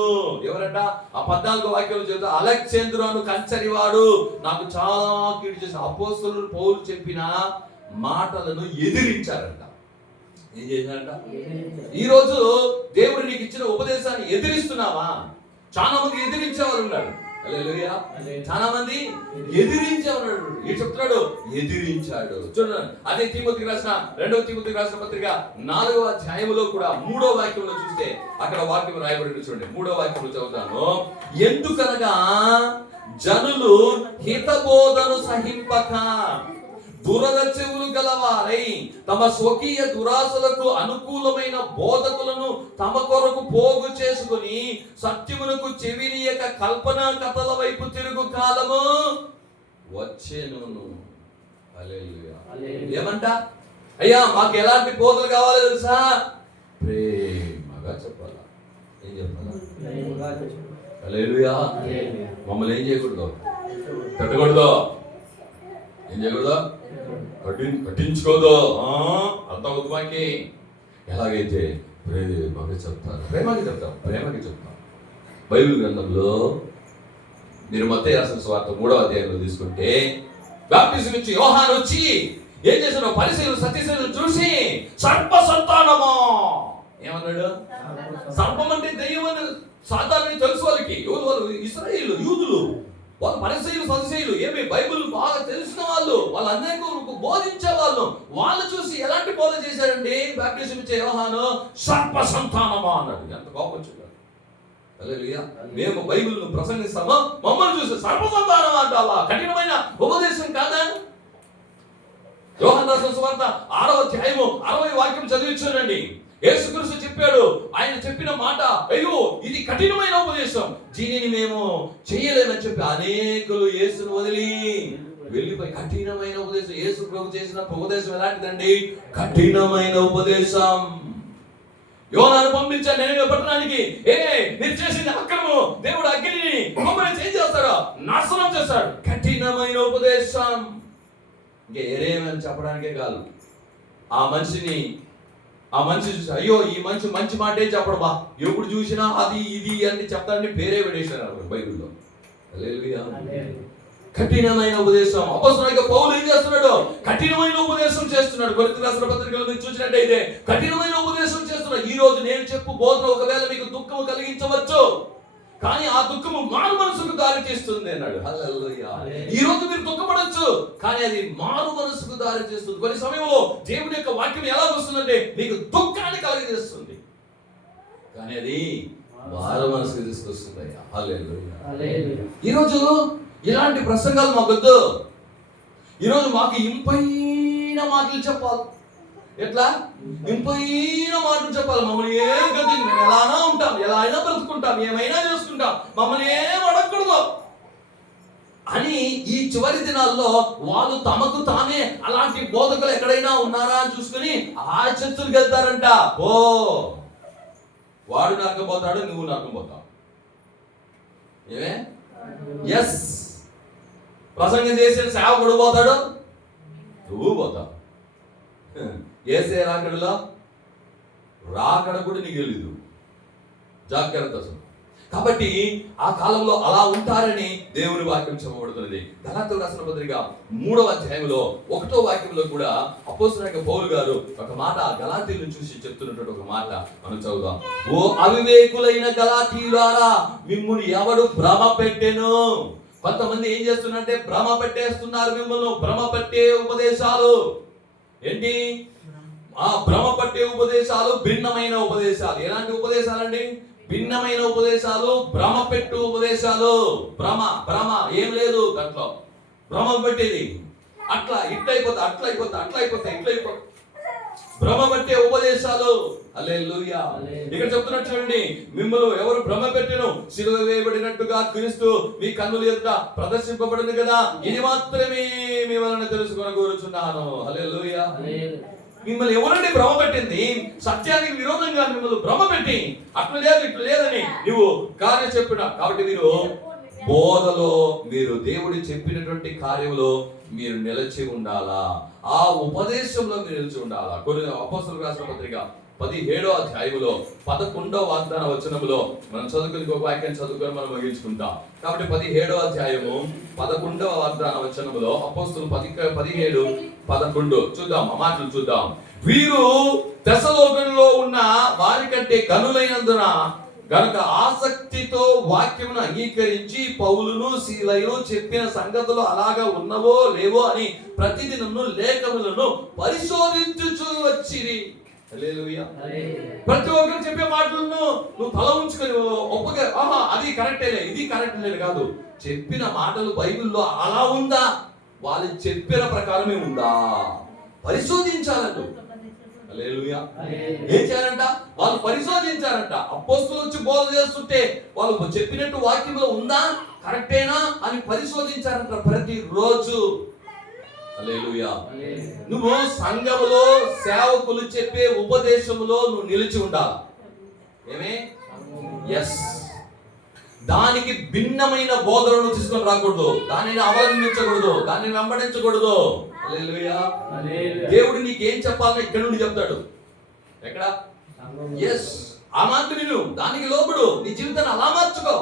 ఎవరంట? ఆ 14వ వాక్యంలో చెబుతా, అలెగ్జాంద్రు అను కంచరివాడు నాకు చాలా కీడు చేసిన. అపోస్తలుడు పౌలు చెప్పిన మాటలను ఎదిరించారంట. ఏం చేశారంట? ఈ రోజు దేవుడు నీకు ఇచ్చిన ఉపదేశాన్ని ఎదిరిస్తున్నావా? చాలా మంది ఎదిరించేవారు ఉన్నారు. హల్లెలూయా. చాలా మంది ఎదిరించేవాడు. ఈ చెప్తున్నాడు ఎదిరించాడు. చూడండి, అదే తిమోతికి రాసిన 2వ తిమోతికి రాసిన పత్రిక 4వ అధ్యాయంలో కూడా 3వ వాక్యంలో చూస్తే అక్కడ వాక్యం రాయబడి చూడండి. 3వ వాక్యంలో చదువుతాను. ఎందుకనగా జనులు హితబోధను సహింపక దురద చెవులు గలవారై తమ స్వకీయ దురాశలకు అనుకూలమైన బోధకులను తమ కొరకు పోగు చేసుకుని సత్యమునకు చెవినియక కల్పనా కథల వైపు తిరుగు కాలము వచ్చేను. హల్లెలూయా. ఏమంట? అయ్యా మాకు ఎలాంటి బోధలు కావాలో తెలుసా? ప్రేమగా చెప్పాలా. ఏం చెప్పాలా? హల్లెలూయా. మమ్మల్ని ఏం చేయకూడదు? తట్టకూడదు. ఏం చేయకూడదు? పట్టించుకోదు. అర్థమవుతుంది మాకి. ఎలాగైతే ప్రేమగా చెప్తారు. ప్రేమగా చెప్తాం. బైబిల్ గ్రంథంలో మీరు మత్తయి రాసిన సువార్త 3వ అధ్యాయంలో తీసుకుంటే బాప్టిజం ఇచ్చి యోహాను వచ్చి ఏం చేశాడు? పరిశీలన సత్యశీలను చూసి సర్ప సంతానమా ఏమన్నాడు? సర్పం అంటే దెయ్యం అని సాధారణ తెలుసు వాళ్ళకి. వాళ్ళు ఇశ్రాయేలు యూదులు, వాళ్ళు పరిసయ్యులు సదుసేయులు, ఏమి బైబిల్ బాగా తెలిసిన వాళ్ళు, వాళ్ళు అనేకులకు బోధించే వాళ్ళు చూసి ఎలాంటి బోధ చేశారండి? బాప్టిజం ఇచ్చే యోహాను సర్ప సంతానమా అన్నాడు. ఎంత కోపం వచ్చింది. హల్లెలూయా. మేము బైబిల్ ప్రసంగిస్తామా, మమ్మల్ని చూసి సర్ప సంతానం అంటావా? కఠినమైన ఉపదేశం కాదా? యోహాను రాసిన సువార్త 6వ అధ్యాయము 60వ వాక్యం చదివి చూడండి. యేసుక్రీస్తు చెప్పాడు, ఆయన చెప్పిన మాట, అయ్యో ఇది కఠినమైన ఉపదేశం, దీనిని మేము చేయలేమని చెప్పి అనేకులు యేసును వదిలి వెళ్ళిపోయి. కఠినమైన ఉపదేశం. యేసు ప్రభు చేసిన ఉపదేశం ఎలాంటిదండి? కఠినమైన ఉపదేశం. యోనాను పంపించాడు నినవే పట్టణానికి. మీరు చేసింది అక్రమం, దేవుడు అగ్నిని మమ్మల్ని ఏం చేస్తాడు? నాశనం చేస్తాడు. కఠినమైన ఉపదేశం. ఇంకా ఏరేమని చెప్పడానికే కాదు. ఆ మనిషి చూసి అయ్యో ఈ మనిషి మంచి మాటే చెప్పడు బా, ఎప్పుడు చూసినా అది ఇది అని చెప్తాడని పేరే పెట్టేశారు బైబిల్లో. హల్లెలూయా. కఠినమైన ఉపదేశం. అపోస్తలుడైన పౌలు ఏం చేస్తున్నాడు? కఠినమైన ఉపదేశం చేస్తున్నాడు. కొరింథీ రాసిన పత్రికలో మీరు చూసినట్టయితే కఠినమైన ఉపదేశం చేస్తున్నాడు. ఈ రోజు నేను చెప్పు బోధన ఒకవేళ మీకు దుఃఖము కలిగించవచ్చు, కానీ ఆ దుఃఖము మారు మనసుకు దారి చేస్తుంది అన్నాడు. హల్లెలూయా. ఈ రోజు మీరు దుఃఖపడొచ్చు, కానీ అది మారు మనసుకు దారి చేస్తుంది. కొన్ని సమయంలో దేవుని యొక్క వాక్యం ఎలా వస్తుందంటే మీకు దుఃఖాన్ని కలిగజేస్తుంది, కానీ అది మారు మనసుకు తీసుకొస్తుంది. హల్లెలూయా. ఈరోజు ఇలాంటి ప్రసంగాలు మాకొద్దు. ఈరోజు మాకు ఇంపైన మాటలు చెప్పాలి. ఎట్లా? ఇంపైన మాటలు చెప్పాలి. మమ్మల్ని ఏం గతి, మేము ఎలానా ఉంటాం, ఎలా అయినా బ్రతుకుంటాం, ఏమైనా చేసుకుంటాం, మమ్మల్ని ఏం అడగకూడదు అని ఈ చివరి దినాల్లో వాళ్ళు తమకు తామే అలాంటి బోధకులు ఎక్కడైనా ఉన్నారా అని చూసుకుని ఆ చర్చలకు వెళ్తారంట. ఓ వాడు నరకం పోతాడు, నువ్వు నరకం పోతావు. ఏమే? ఎస్. ప్రసంగం చేసిన సేవకుడు పోతాడు, నువ్వు పోతావు. ఏసే రాకడ కూడా నీకు తెలీదు. జాగ్రత్త. కాబట్టి ఆ కాలంలో అలా ఉంటారని దేవుని వాక్యం చెప్పబడుతున్నది. గలాతీయులకు రాసిన పత్రిక 3వ అధ్యాయంలో 1వ వాక్యంలో కూడా అపోస్తలుడైన పౌలు గారు ఒక మాట గలాతీయులను చూసి చెప్తున్నటువంటి ఒక మాట మనం చదువుదాం. ఓ అవివేకులైన గలాతీయులారా, మిమ్మును ఎవడు భ్రమ పెట్టెను? కొంతమంది ఏం చేస్తున్నారంటే భ్రమ పెట్టేస్తున్నారు మిమ్మల్ని. భ్రమ పెట్టే ఉపదేశాలు ఏంటి? ఆ భ్రమ పట్టే ఉపదేశాలు, భిన్నమైన ఉపదేశాలు. ఎలాంటి ఉపదేశాలండి? భిన్నమైన ఉపదేశాలు, భ్రమ పెట్టు ఉపదేశాలు. భ్రమ ఏం లేదు దాంట్లో. భ్రమ పెట్టేది అట్లా ఇట్లయిపోతా, అట్లయిపోతా, ఇట్లయిపోతా. భ్రమ పట్టే ఉపదేశాలు. హల్లెలూయా. ఇక్కడ చెప్తున్నట్టు చూడండి, మిమ్మల్ని ఎవరు భ్రమ పెట్టెను, సిలువ వేయబడినట్టుగా క్రీస్తు మీ కన్నుల ఎదుట ప్రదర్శింపబడింది కదా, ఇది మాత్రమే మీ వలన తెలుసుకొని కోరుచున్నాను. హల్లెలూయా. మిమ్మల్ని ఎవరండి భ్రమ పెట్టింది? సత్యానికి విరోధంగా మిమ్మల్ని భ్రమ పెట్టి అట్లా లేదు ఇట్లా లేదని నువ్వు కార్యం చెప్పిన. కాబట్టి మీరు బోధలో, మీరు దేవుడి చెప్పినటువంటి కార్యంలో మీరు నిలిచి ఉండాలా, ఆ ఉపదేశంలో మీరు నిలిచి ఉండాలా. కొన్ని అపోస్తలులకు రాసిన పత్రిక 17వ అధ్యాయములో 11వ వాగ్దాన వచనములో మనం చదువుకుని ఒక వాక్యం చదువుకొని మనం ముగించుకుంటాం. కాబట్టి 17వ అధ్యాయము 11వ వాగ్దాన వచనములో అపోస్తలు 17:11 చూద్దాం, ఆ మాటలు చూద్దాం. వీరు తెస్సలోనికలో ఉన్న వారి కంటే కనులైనందున గనుక ఆసక్తితో వాక్యమును అంగీకరించి పౌలును సీలయును చెప్పిన సంగతులు అలాగా ఉన్నవో లేవో అని ప్రతిదినము లేఖములను పరిశోధించుచూ వచ్చిరి. హల్లెలూయా. ప్రతి ఒక్కరు చెప్పే మాటలను నువ్వు తల ఉంచుకొని ఒప్పుగా అది కరెక్టేలే ఇది కరెక్టేలే కాదు, చెప్పిన మాటలు బైబిల్లో అలా ఉందా, వాళ్ళు చెప్పిన ప్రకారమే ఉందా పరిశోధించాలంట. హల్లెలూయా. ఏం చేయాలంట? వాళ్ళు పరిశోధించారంట. అపోస్తలులు వచ్చి బోధ చేస్తుంటే వాళ్ళు చెప్పినట్టు వాక్యంలో ఉందా, కరెక్టేనా అని పరిశోధించారంట ప్రతిరోజు. హల్లెలూయా. నువ్వు సంఘములో సేవకులు చెప్పే ఉపదేశములో నువ్వు నిలిచి ఉండాలి. ఏమే? ఎస్. దానికి భిన్నమైన బోధనను తీసుకొని రాకూడదు, దానిని అవలంబించకూడదు, దానిని వెంబడించకూడదు. హల్లెలూయా. దేవుడు నీకేం చెప్పాలో ఇక్కడ నుండి చెప్తాడు. ఎక్కడ? ఎస్. ఆ మాత్రం నువ్వు దానికి లోబడు, నీ జీవితాన్ని అలా మార్చుకో.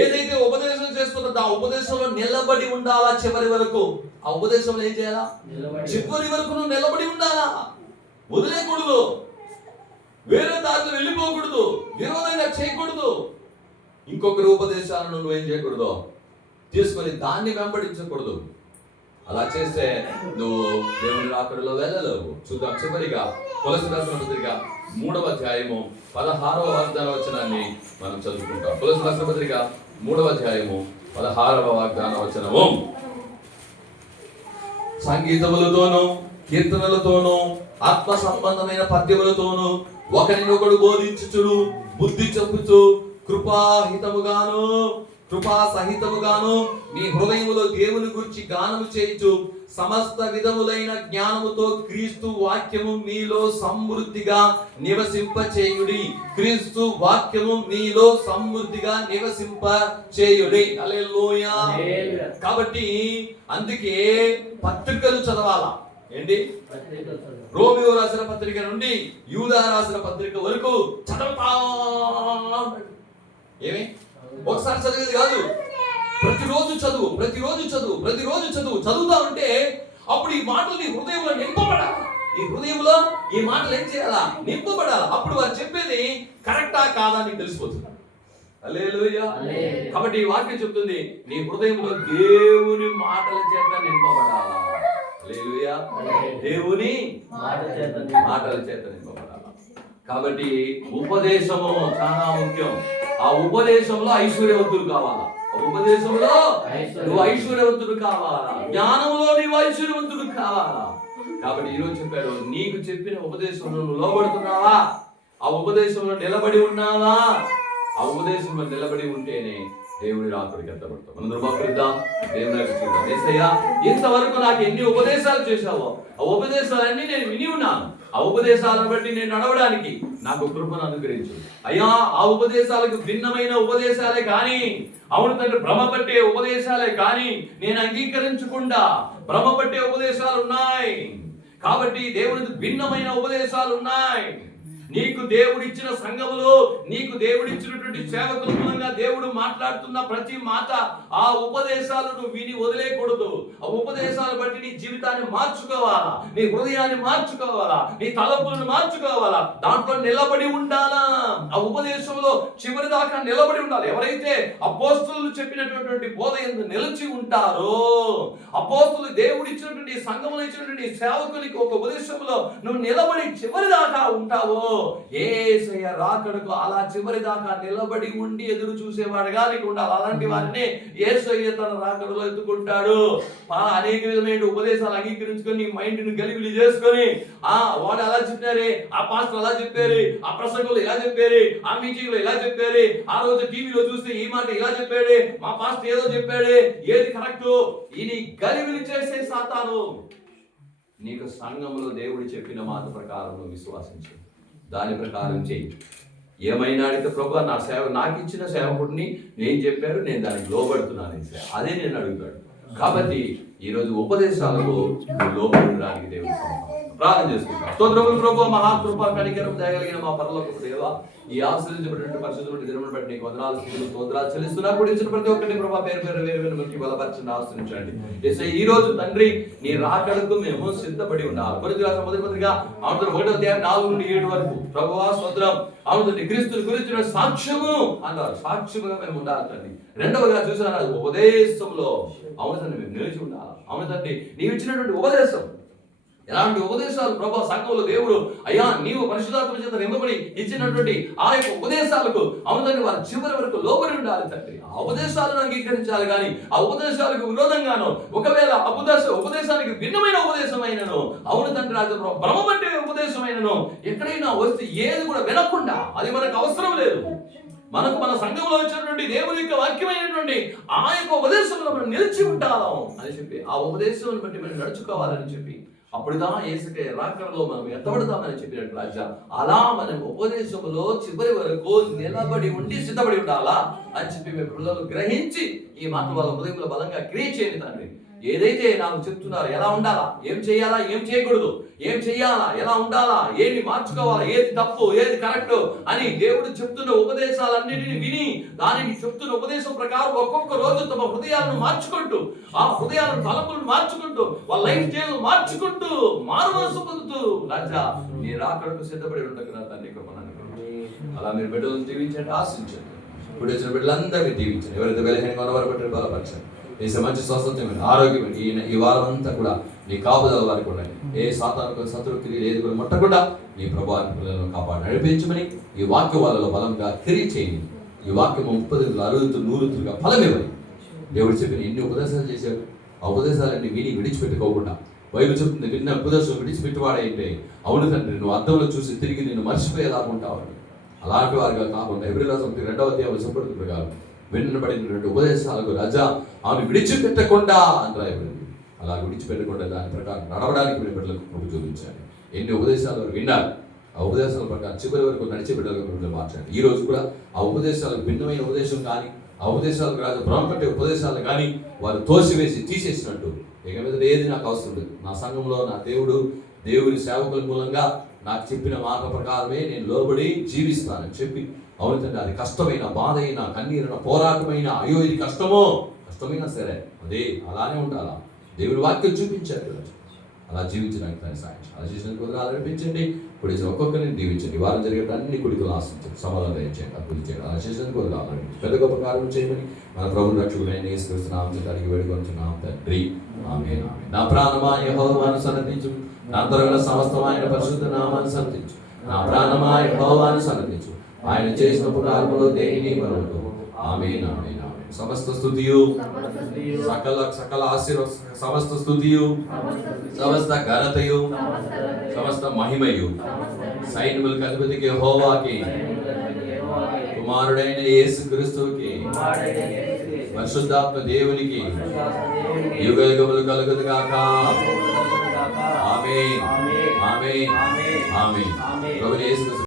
ఏదైతే ఉపదేశం చేస్తున్నదో ఆ ఉపదేశంలో నిలబడి ఉండాలా చివరి వరకు. ఆ ఉపదేశంలో ఏం చేయాలా? చివరి వరకు నువ్వు నిలబడి ఉండాలా, వదిలేయకూడదు, వేరే దారిలో వెళ్ళిపోకూడదు, విరోధంగా చేయకూడదు. ఇంకొకరి ఉపదేశాలను నువ్వేం చేయకూడదు, తీసుకొని దాన్ని వెంబడించకూడదు. అలా చేస్తే నువ్వు దేవుని రాకడలో వెళ్ళలేవు. చూద్దాం చివరిగా కొలస్సీయులకు రాసిన పత్రిక 3వ అధ్యాయము 16వ వాగ్దాన వచనాన్ని మనం చదువుకుంటాం. కొలస్సీయులకు రాసిన పత్రిక 3వ అధ్యాయము 16వ వాగ్దాన వచనము. సంగీతములతోనూ కీర్తనలతోనూ ఆత్మ సంబంధమైన పద్యములతోనూ ఒకరినొకడు బోధించుచుడు, బుద్ధి చెప్పుచు కృపా సహితముగాను మీ హృదయములో దేవుని గురించి గానము చేయుచు సమస్త విధములైన జ్ఞానముతో క్రీస్తు వాక్యము మీలో సమృద్ధిగా నివసింపచేయుడి. క్రీస్తు వాక్యము మీలో సమృద్ధిగా నివసింపచేయుడి. హల్లెలూయా. కాబట్టి అందుకే పత్రికలు చదవాలా. ఏంటి? రోమియో రాసిన పత్రిక నుండి యూదా రాసిన పత్రిక వరకు చదవతా. ఏమి? ఒకసారి చదివేది కాదు, ప్రతిరోజు చదువు, ప్రతిరోజు చదువు, ప్రతిరోజు చదువు. చదువుతా ఉంటే అప్పుడు ఈ మాటలు నీ హృదయంలో నింపబడాలి. ఈ హృదయంలో ఈ మాటలు ఏం చేయాలా? నింపబడాలి. అప్పుడు వారు చెప్పేది కరెక్టా కాదా నీకు తెలిసిపోతుంది. హల్లెలూయా. కాబట్టి ఈ వాక్యం చెప్తుంది, నీ హృదయంలో దేవుని మాటల చేత నింపబడాలా. హల్లెలూయా. దేవుని మాటల చేత నింపబడాలా. కాబట్టి ఉపదేశము చాలా ముఖ్యం. ఆ ఉపదేశంలో ఐశ్వర్యవంతులు కావాలా. ఆ ఉపదేశంలో నువ్వు ఐశ్వర్యవంతుడు కావాలా, జ్ఞానంలో నీవు ఐశ్వర్యవంతుడు కావాలా. కాబట్టి ఈరోజు చెప్పాడు, నీకు చెప్పిన ఉపదేశంలో నువ్వు లోబడుతున్నావా, ఆ ఉపదేశంలో నిలబడి ఉన్నావా? ఆ ఉపదేశంలో నిలబడి ఉంటేనే దేవుడి రాకడికి ఎత్తబడతాం. మనందరూ మొక్కుదాం, దేవుని చూద్దాం. యేసయ్యా, ఇంతవరకు నాకు ఎన్ని ఉపదేశాలు చేశావో ఆ ఉపదేశాలన్నీ నేను విని ఉన్నాను. ఆ ఉపదేశాలను బట్టి నేను నడవడానికి నాకు కృపను అనుగ్రహించు అయ్యా. ఆ ఉపదేశాలకు భిన్నమైన ఉపదేశాలే కానీ, అవును తండ్రి, భ్రమ పట్టే ఉపదేశాలే కానీ నేను అంగీకరించకుండా భ్రమ పట్టే ఉపదేశాలు ఉన్నాయి. కాబట్టి దేవునికి భిన్నమైన ఉపదేశాలు ఉన్నాయి. నీకు దేవుడిచ్చిన సంఘములో, నీకు దేవుడిచ్చినటువంటి సేవకుల మూలంగా దేవుడు మాట్లాడుతున్న ప్రతి మాట, ఆ ఉపదేశాలను విని వదిలేయకూడదు. ఆ ఉపదేశాలు బట్టి నీ జీవితాన్ని మార్చుకోవాలా, నీ హృదయాన్ని మార్చుకోవాలా, నీ తలపులను మార్చుకోవాలా, దాంట్లో నిలబడి ఉండాలా. ఆ ఉపదేశంలో చివరి దాకా నిలబడి ఉండాలి. ఎవరైతే అపోస్తలులు చెప్పినటువంటి బోధ యందు నిలిచి ఉంటారో, అపోస్తలులు దేవుడిచ్చినటువంటి సంఘములో ఇచ్చినటువంటి సేవకునికి ఒక ఉపదేశంలో నువ్వు నిలబడి చివరి దాకా ఉంటావో, యేసయ్య రాకడకు అలా చివరి దాకా నిలబడి ఉండి ఎదురు చూసేవాడు కానీ ఉండాలి. అలాంటి వారిని యేసయ్య తన రాకడలో ఎత్తుకుంటాడు. అనేక విధమైన ఉపదేశాలు అంగీకరించుకొని మైండ్ ని గలిబిలి చేసుకొని వాడు అలా చెప్పారే, ఆ పాస్టర్ అలా చెప్పారు, ఆ ప్రసంగంలో ఇలా చెప్పారు, ఆ మీటింగ్ లో ఇలా చెప్పారు, ఆ రోజు టీవీలో చూస్తే ఈ మాట ఇలా చెప్పాడు, మా పాస్టర్ ఏదో చెప్పాడు, ఏది కరెక్ట్, ఇది గలిబిలి చేసే సాతాను. నీకు సంఘంలో దేవుడు చెప్పిన మాట ప్రకారం విశ్వాసించు, దాని ప్రకారం చెయ్యి. ఏమైనా అడిగితే ప్రభు నా సేవ, నాకు ఇచ్చిన సేవకుడిని నేను చెప్పారు, నేను దానికి లోబడుతున్నాను, అదే నేను అడుగుతాడు. కాబట్టి ఈరోజు ఉపదేశాలకు లోబడడానికి దేవుడు ప్రార్థన చేసుకుంటాం. స్తోత్రములు ప్రభు, మహాకృప కనికరం దయగలిగిన మా పరలోకపు దేవా, ఈ ఆశ్రయించబడినటువంటి పరిశుద్ధమైన దినమును బట్టి నీకు వందనాలు స్తుతులు స్తోత్రాలు చెల్లిస్తున్నా. కూడించిన ప్రతి ఒక్కరిని ప్రభు పేరు పేరు వేరు వేరు మనకి బలపరచండి, ఆశ్రయించండి. యేసయ్య ఈ రోజు తండ్రి నీ రాకడకు మేము సిద్ధపడి ఉండాలి. కొరింథీ రాసిన మొదటి పత్రిక 1వ అధ్యాయం 4 నుండి 7 వరకు ప్రభువా స్తోత్రం, అవును క్రీస్తుని గురించిన సాక్ష్యము అన్నారు. సాక్ష్యముగా మేము ఉండాలి తండ్రి. రెండవగా చూసాను ఉపదేశంలో, అవును తండ్రి మేము నిలిచి ఉండాలి. అవును తండ్రి నీవు ఇచ్చినటువంటి ఉపదేశం, ఎలాంటి ఉపదేశాలు ప్రభా సంఘంలో దేవుడు అయ్యా నీవు పరిశుద్ధాత్మ చేత నింపబడి ఇచ్చినటువంటి ఆ యొక్క ఉపదేశాలకు అవునండి వారి చివరి వరకు లోబడి ఉండాలి తండ్రి. ఆ ఉపదేశాలను అంగీకరించాలి కానీ ఆ ఉపదేశాలకు విరోధంగాను ఒకవేళ ఉపదేశానికి భిన్నమైన ఉపదేశమైనను, అవును తండ్రి రాజు భ్రమపట్టే ఉపదేశమైనను ఎక్కడైనా వస్తే ఏది కూడా వినకుండా, అది మనకు అవసరం లేదు. మనకు మన సంఘంలో వచ్చినటువంటి దేవుని యొక్క వాక్యమైనటువంటి ఆ యొక్క ఉపదేశంలో మనం నిలిచి ఉంటాం అని చెప్పి, ఆ ఉపదేశం బట్టి మనం నడుచుకోవాలని చెప్పి, అప్పుడుదా యేసుకే రాకడలో మనం ఎత్తబడతామని చెప్పినట్టు రాజా, అలా మనం ఉపదేశంలో చివరి వరకు నిలబడి ఉండి సిద్ధపడి ఉండాలా అని చెప్పి మేము పిల్లలు గ్రహించి ఈ మాట వాళ్ళ హృదయంలో బలంగా క్రియేట్ చేయండి తండ్రి. ఏదైతే నాకు చెప్తున్నారు, ఎలా ఉండాలా, ఏం చేయాలా, ఏం చేయకూడదు, ఏం చెయ్యాలా, ఎలా ఉండాలా, ఏది మార్చుకోవాలా, ఏది తప్పు, ఏది కరెక్ట్ అని దేవుడు చెప్తున్న ఉపదేశాలన్నిటిని విని దానికి చెప్తున్న ఉపదేశం ప్రకారం ఒక్కొక్క రోజు తమ హృదయాలను మార్చుకుంటూ, ఆ హృదయాలను తలపులను మార్చుకుంటూ, వాళ్ళ లైఫ్ స్టైల్ మార్చుకుంటూ మారు మనసు పొందుతూ రాజా నీ రాకడకు సిద్ధపడి ఉండగల తండ్రి కృపణాన్ని అలా మీరు బిడ్డలను దీవించండి, ఆశించండి. ఇప్పుడు వచ్చిన బిడ్డలందరినీ దీవించండి. ఎవరైతే బలహీనంగా ఉన్నవారు బట్టి బలపరచండి. ఈ మంచి స్వస్థమైన ఆరోగ్యమైన ఈ వారం అంతా కూడా నీ కాపుదల వారికి ఉండండి. ఏ సాతాను శత్రువు క్రియలు ఏది కూడా ముట్టకుండా నీ ప్రభావాన్ని పిల్లలను కాపాడి నడిపించమని ఈ వాక్య వాళ్ళలో బలంగా క్రియ చేయండి. ఈ వాక్యం 30 60 100 ఫలమివ్వండి. దేవుడు చెప్పిన ఎన్ని ఉపదేశాలు చేశారు, ఆ ఉపదేశాలన్నీ విని విడిచిపెట్టుకోకుండా, బైబిల్ చెప్తుంది విన్న ఉపదేశం విడిచిపెట్టువాడైతే అవును తండ్రి నువ్వు అద్దంలో చూసి తిరిగి నిన్ను మర్చిపోయేలాగా ఉంటావు. అలాంటి వారిగా కాకుండా హెబ్రీ రాసిన 2వ అధ్యాయం సంపూర్ణ ప్రకారం వినబడినటువంటి ఉపదేశాలకు రాజా ఆమె విడిచిపెట్టకుండా అంటారు. అలా విడిచిపెట్టకుండా దాని ప్రకారం నడవడానికి మీరు బిడ్డలకు కృప చూపించాలి. ఎన్ని ఉపదేశాలు విన్నారు, ఆ ఉపదేశాల ప్రకారం చివరి వరకు నడిచే బిడ్డలకు మార్చండి. ఈ రోజు కూడా ఆ ఉపదేశాలకు భిన్నమైన ఉపదేశం కానీ, ఆ ఉపదేశాలకు రాజు భ్రమపట్టే ఉపదేశాలు కానీ వారు తోసివేసి తీసేసినట్టు ఇక మీద ఏది నాకు అవసరం లేదు. నా సంఘంలో నా దేవుని సేవకుల మూలంగా నాకు చెప్పిన మాట ప్రకారమే నేను లోబడి జీవిస్తానని చెప్పి, అవును తండ్రి అది కష్టమైన, బాధ అయినా, కన్నీరైన, పోరాటమైన, అయ్యో ఇది కష్టమైనా సరే అదే అలానే ఉండాలా. దేవుడి వాక్యం చూపించారు, అలా జీవించడానికి దాన్ని సాధించాలి. అలా చేసినందుకు వదనాలు అనిపించండి. కుడి ఒక్కొక్కరిని దీవించండి. వారం జరిగే అన్ని కుడికలు ఆశించండి, సమాధానం చేయండి, అభివృద్ధి చేయండి. అలా చేసినందుకు వదనాలు అనిపించండి. పెద్ద గొప్ప కార్యం చేయమని మన ప్రభువు రక్షకుడైన యేసుక్రీస్తు నామమున అడిగి వేడుకొనుచున్నాం తండ్రి, ఆమేన్. నా ప్రాణమా యెహోవాను సన్నతించు, నా అంతరంగ సమస్తమైన పరిశుద్ధ నామాన్ని సన్నతించు. నా ప్రాణమా యెహోవాను సన్నతించు, ఆయన చేసిన పునార్ములో దేనిని మరొకడు. ఆమేన్, ఆమేన్, ఆమేన్. సమస్త స్తుతియు, సకల ఆశీర్వాద, సమస్త స్తుతియు, సమస్త ఘనతయు, సమస్త మహిమయు సైన్యములకు అధిపతికి యెహోవాకి, కుమారుడైన యేసుక్రీస్తుకి, పరిశుద్ధాత్మ దేవునికి యుగయుగములు కలుగును గాక. ఆమేన్, ఆమేన్, ఆమేన్. ప్రభువైన యేసుక్రీస్తు